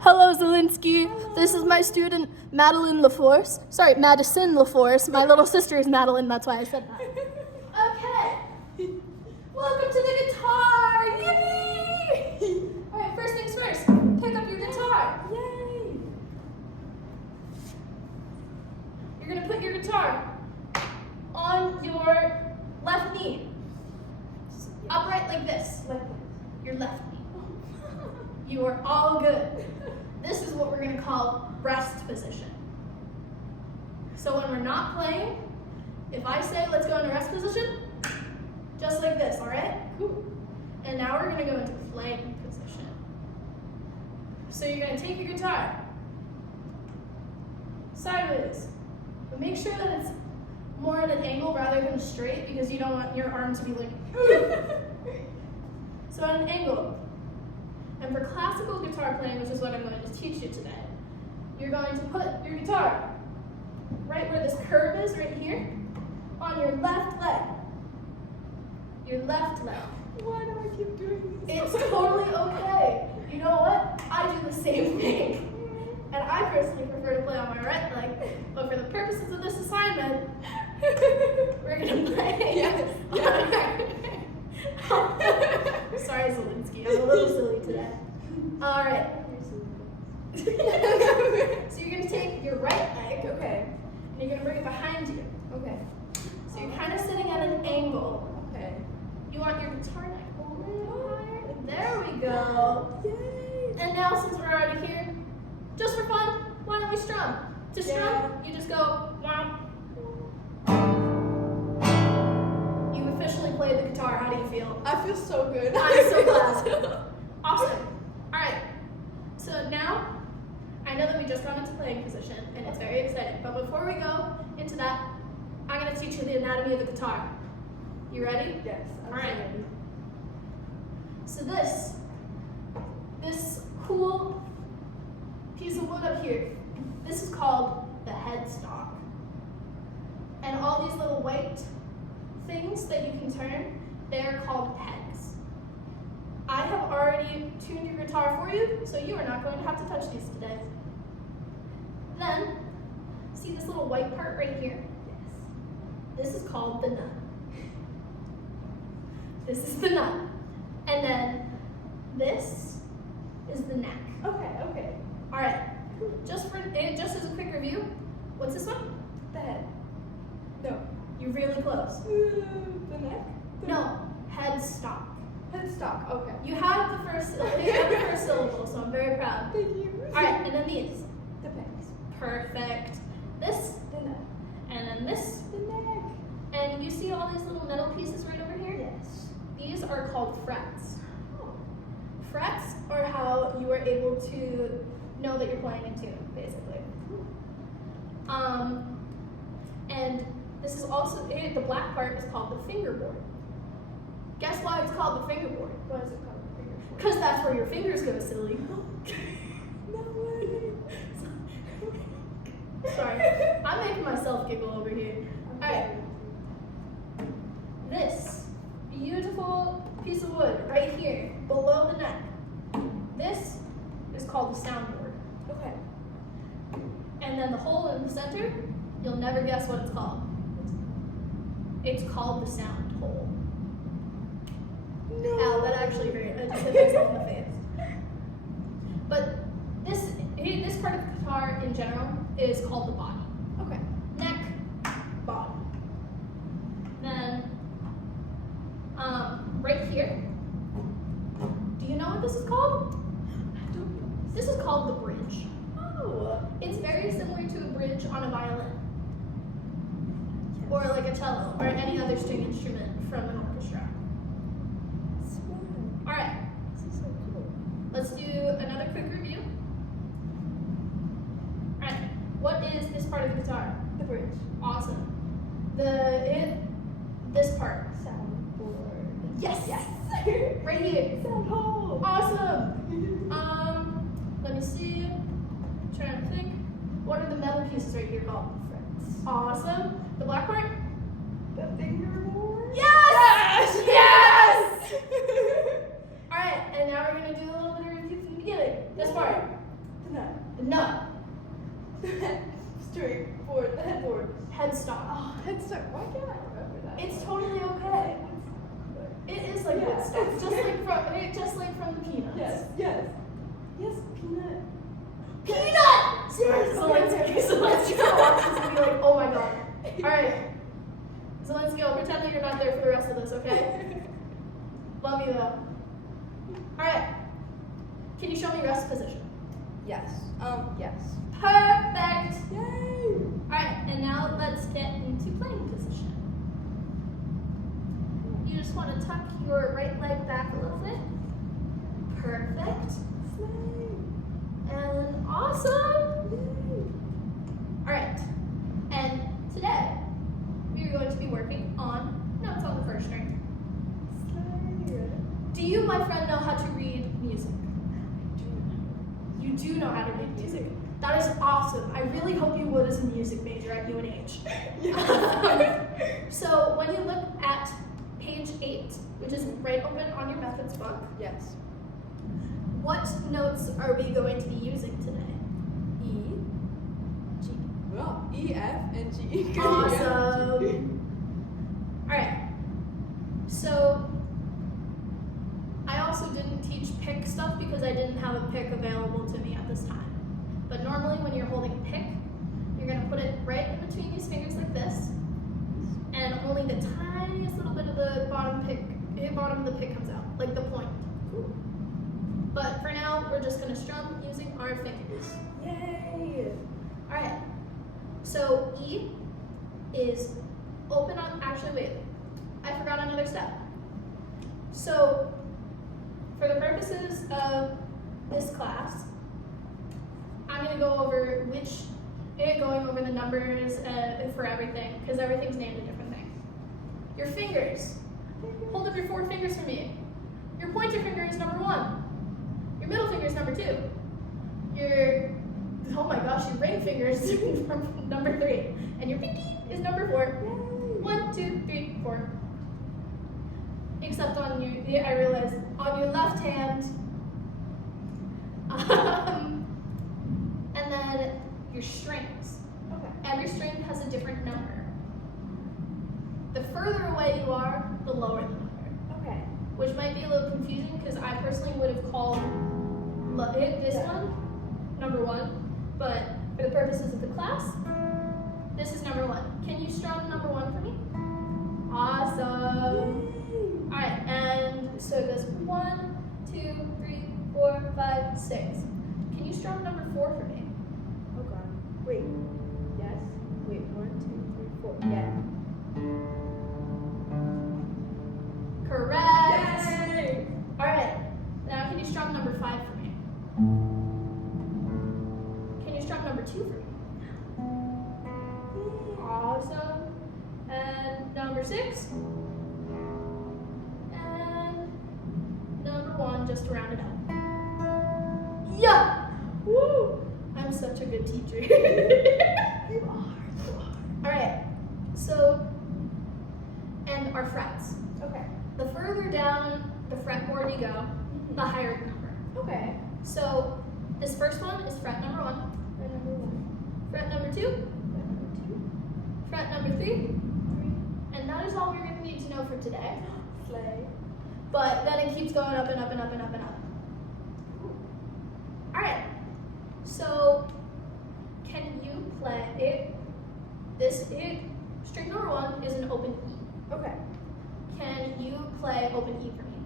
Hello, Zelinsky. This is my student, Madeline LaForce. Sorry, Madison LaForce. My little sister is Madeline, that's why I said that. Okay. Welcome to the guitar. Yippee! All right, first things first. Pick up your guitar. Yay! You're going to put your guitar on your left knee. Upright like this. Your left knee. You are all good. This is what we're going to call rest position. So when we're not playing, if I say let's go into rest position, just like this, all right? And now we're going to go into playing position. So you're going to take your guitar sideways, but make sure that it's more at an angle rather than straight because you don't want your arm to be like, so at an angle. And for classical guitar playing, which is what I'm going to teach you today, you're going to put your guitar right where this curve is, right here, on your left leg. Your left leg. Why do I keep doing this? It's totally okay. You know what? I do the same thing. And I personally prefer to play on my right leg, but for the purposes of this assignment, we're going to play. Yes. Sorry, Zelinsky. I'm a little silly today. All right. So you're going to take your right leg, Okay. and you're going to bring it behind you. Okay. So you're kind of sitting at an angle. Okay. You want your guitar neck a little higher. There we go. Yay! And now, since we're already here, just for fun, why don't we strum? To strum, you just go, wah. You officially played the guitar. How do you feel? I feel so good. I'm so glad. Awesome. All right. So now, I know that we just got into playing position, and it's very exciting. But before we go into that, I'm going to teach you the anatomy of the guitar. You ready? Yes. I'm All right. ready. So this cool piece of wood up here, this is called the headstock. And all these little white things that you can turn, they're called pegs. I have already tuned your guitar for you, so you are not going to have to touch these today. Then, see this little white part right here? Yes. This is called the nut. This is the nut. And then this is the neck. Okay. Okay. All right. Just as a quick review, what's this one? The head. No. You're really close. The neck. No, headstock. Headstock. Okay. You have the first syllable, so I'm very proud. Thank you. All right, and then these. The pegs. Perfect. This, The neck. and then this. The neck. And you see all these little metal pieces right over here? Yes. These are called frets. Oh. Frets are how you are able to know that you're playing in tune, basically. And this is also, the black part is called the fingerboard. Guess why it's called the fingerboard? What is it called? Because that's where your fingers go, silly. No way. Sorry, I'm making myself giggle over here. All right, this beautiful piece of wood right here, below the neck, this is called the soundboard. Okay. And then the hole in the center, you'll never guess what it's called. It's called the sound hole. No. Ow, that actually hurt. I just hit myself in the face. But this part of the guitar in general is called the body. Okay. Neck, body. Then, right here, do you know what this is called? I don't know. This is called the bridge. Oh. It's very similar to a bridge on a violin, or like a cello, or any other string instrument from an orchestra. Smart. All right, This is so cool. let's do another quick review. All right, what is this part of the guitar? The bridge. Awesome. This part. Soundboard. Yes. Yes. Right here. Sound hole. Awesome. Let me see. I'm trying to think. What are the metal pieces right here called? Frets. Awesome. The black part? The fingerboard. Yes! Yes! All right, and now we're gonna do a little bit of review from the beginning. This part. No. Straight forward, the headboard. Headstock. Oh, head start. Why can't I remember that? It's totally okay. It is like Yeah. Woodstock, just like from the Peanuts. Yes, yes. Yes, peanut. Peanut! Yes. Zelensky's gonna watch this and be like, oh my god. Alright. Zelensky, I'll pretend that you're not there for the rest of this, okay? Love you though. Alright. Can you show me rest position? Yes. Yes. Perfect! Yay! Alright, and now let's get into playing position. You just want to tuck your right leg back a little bit. Perfect. Slay. And awesome! Yay. Alright, and today we are going to be working on notes on the first string. Slay. Do you, my friend, know how to read music? You do know how to read music. That is awesome. I really hope you would as a music major at UNH. So when you look at page 8, which is right open on your methods book, Yes. what notes are we going to be using today? E. G. Well, E, F, and G. Awesome. Alright. So I also didn't teach pick stuff because I didn't have a pick available to me at this time. But normally when you're holding a pick, you're going to put it right in between these fingers like this. And only the tiniest little bit of the bottom of the pick comes out, like the point. Cool. But for now, we're just going to strum using our fingers. Yay! Alright, so E is open on, actually wait, I forgot another step. So, for the purposes of this class, I'm going to go over going over the numbers for everything, because everything's named a different thing. Your fingers, hold up your 4 fingers for me. Your pointer finger is number 1. Your middle finger is number 2. Your, oh my gosh, your ring finger is number 3. And your pinky is number 4. 1, 2, 3, 4. Except on your, I realized, on your left hand. And then your strings. Okay. Every string has a different number. The further away you are, the lower the number. Okay. Which might be a little confusing because I personally would have called this one number 1, but for the purposes of the class, this is number 1. Can you strum number 1 for me? Awesome. Alright, and so it goes 1, 2, 3, 4, 5, 6. Can you strum number 4 for me? Oh god. Wait. Yes. Wait. 1, 2, 3, 4. Yeah. Correct. Yay! Alright, now can you strum number 5 for me? Can you strum number 2 for me? Awesome. And number 6. And number 1, just to round it out. Yeah! Woo! I'm such a good teacher. You are. Alright, so, and our frets. Okay. The further down the fretboard you go, the higher the number. Okay. So, this first one is fret number 1, Fret number 1. fret number 2, Fret number 2. fret number 3, and that is all we're going to need to know for today. Slay. But then it keeps going up and up and up and up and up. Alright, so can you play it? String number 1 is an open E. Okay. Can you play open E for me?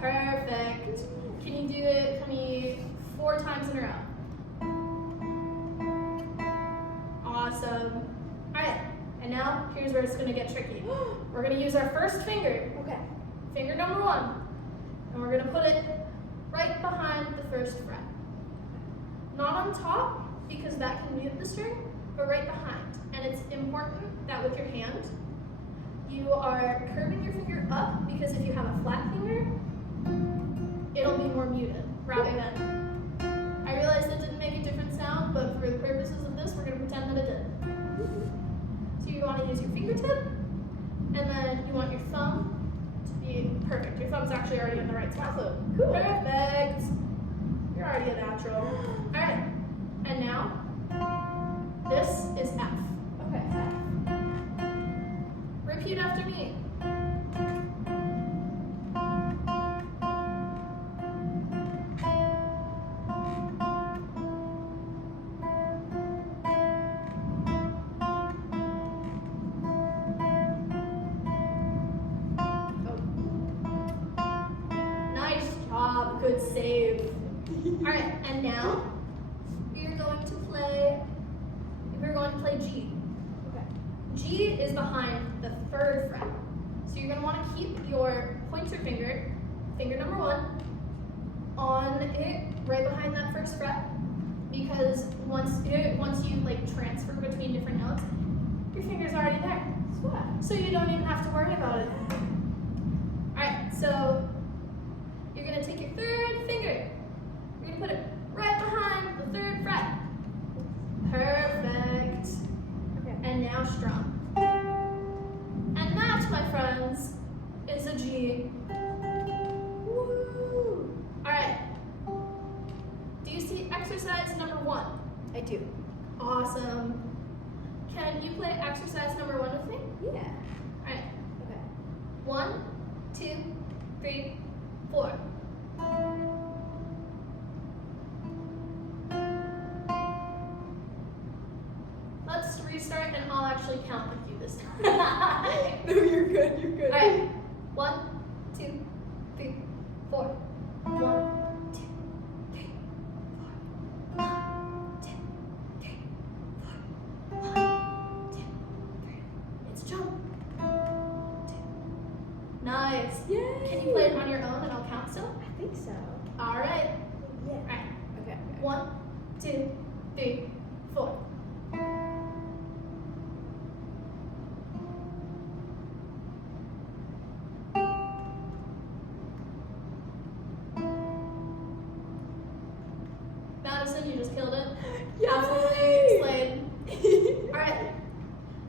Perfect. Can you do it for me 4 times in a row? Awesome. Alright, and now here's where it's going to get tricky. We're going to use our first finger, Okay. finger number 1, and we're going to put it right behind the first fret. Not on top, because that can mute the string, but right behind. And it's important that with your hand, you are curving your finger up, because if you have a flat finger, it'll be more muted, rather than, I realized it didn't make a different sound, but for the purposes of this, we're going to pretend that it did. So you want to use your fingertip, and then you want your thumb to be perfect. Your thumb's actually already in the right spot. Awesome. Cool. Perfect. You're already a natural. Alright, play G. Okay. G is behind the 3rd fret. So you're going to want to keep your pointer finger, finger number 1, on it right behind that 1st fret, because once you like transfer between different notes, your finger's already there. So you don't even have to worry about it. Alright, so you're going to take your 3rd finger, you're going to put it right behind the 3rd fret. Perfect. Okay. And now strum. And that, my friends, is a G. Woo! Alright. Do you see exercise number 1? I do. Awesome. Can you play exercise number 1 with me? Yeah. Alright. Okay. 1, 2, 3, 4. Let's restart and I'll actually count with you this time. No, you're good. You're good. Alright. 1, 2, 3, 4. 1, 2, 3, 4. 1, 2, 3, 4. 1, 2, 3. It's jump. 2. Nice. Yay. Can you play it on your own and I'll count still? I think so. Alright. Yeah. Alright. Okay. 1, 2, 3, 4. Madison, you just killed it. Absolutely slayed. Alright.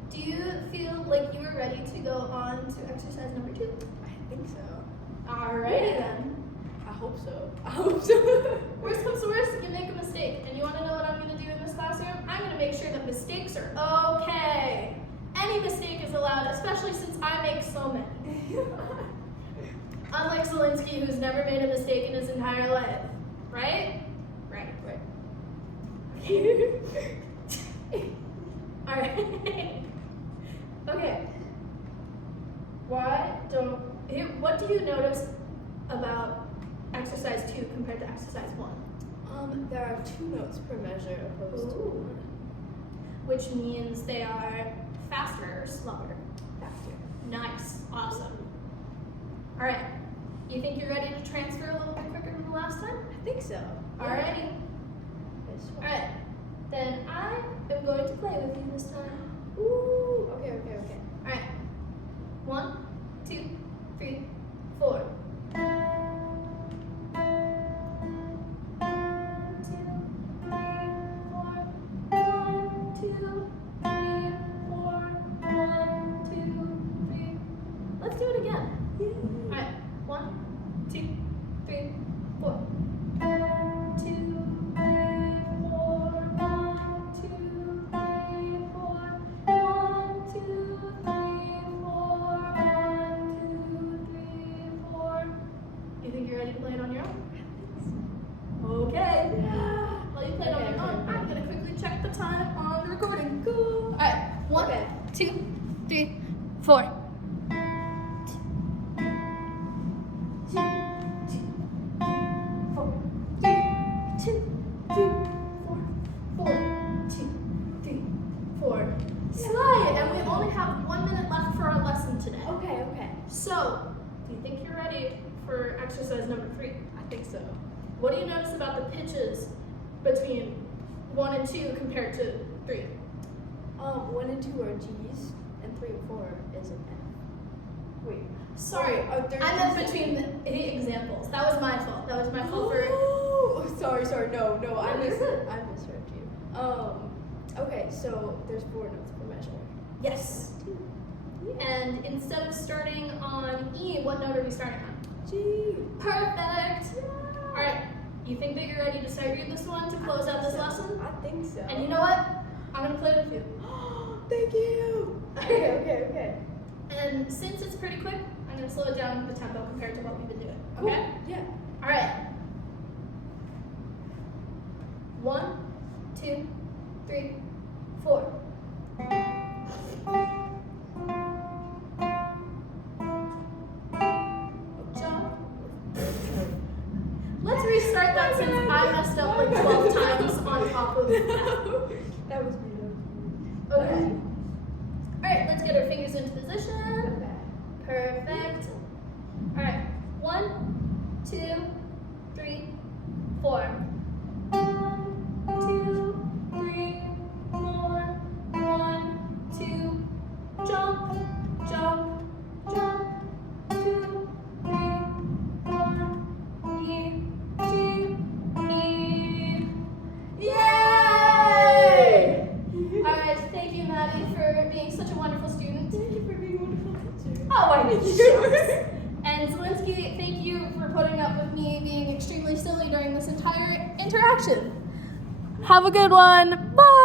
Do you feel like you are ready to go on to exercise number 2? I think so. Alrighty Yeah. then. I hope so. I hope so. Worst comes to worst, you make a mistake. And you want to know what I'm going to do in this classroom? I'm going to make sure that mistakes are okay. Any mistake is allowed, especially since I make so many. Unlike Zelensky, who's never made a mistake in his entire life. Right? Right. Alright. Okay. What do you notice about exercise 2 compared to exercise 1? There are 2 notes per measure opposed to Ooh. 1. Which means they are faster or slower. Faster. Nice. Awesome. Alright. You think you're ready to transfer a little bit quicker than the last time? I think so. Alrighty. This one. Alright. Then I am going to play with you this time. Ooh. Okay. Alright. 1, 2, 3, 4. 1, 2, 3, 4. 1, 2, 3, 4. 1, 2, 3. Let's do it again. Alright. 1, 2, 3, 4. 1, 2, 3, 4. 1, 2, 3, 4. 1, 2, 3, 4. 1, 2, 3, 4. You think you're ready to play it on your own? Okay. Yeah. While you play it on your own, I'm gonna quickly check the time on the recording. Cool. Alright. 1, Okay. 2, 3, 4. 4. Slay! And we only have 1 minute left for our lesson today. Okay. So, do you think you're ready for exercise number 3? I think so. What do you notice about the pitches between 1 and 2 compared to 3? 1 and 2 are G's, and 3 and 4 is an F. Wait. Sorry, Oh, they're I meant G's. between the examples. That was my fault. That was my fault for. Oh, sorry. No, I No, you're good. misheard you. Okay, so there's 4 notes per measure. Yes. And instead of starting on E, what note are we starting on? G. Perfect. All right. You think that you're ready to start read this one to close out this lesson? I think so. And you know what? I'm gonna play with you. Thank you. Okay. And since it's pretty quick, I'm gonna slow it down the tempo compared to what we've been doing. Cool. Okay? Yeah. All right. 1, 2, 3, 4. Jump. Let's restart that since I messed up like 12 times on top of that. That was me. Okay. All right, let's get our fingers into position. Perfect. All right, 1, 2, 3, 4. 1, 2, 3, 4. 1, 2, jump, jump, jump. 2, 3, 4. E, G, E. Yay! All right, thank you, Maddie, for being such a wonderful student. Thank you for being a wonderful teacher. Oh, I mean, sure. And Zelensky, thank you for putting up with me being extremely silly during this entire interaction. Have a good one. Bye.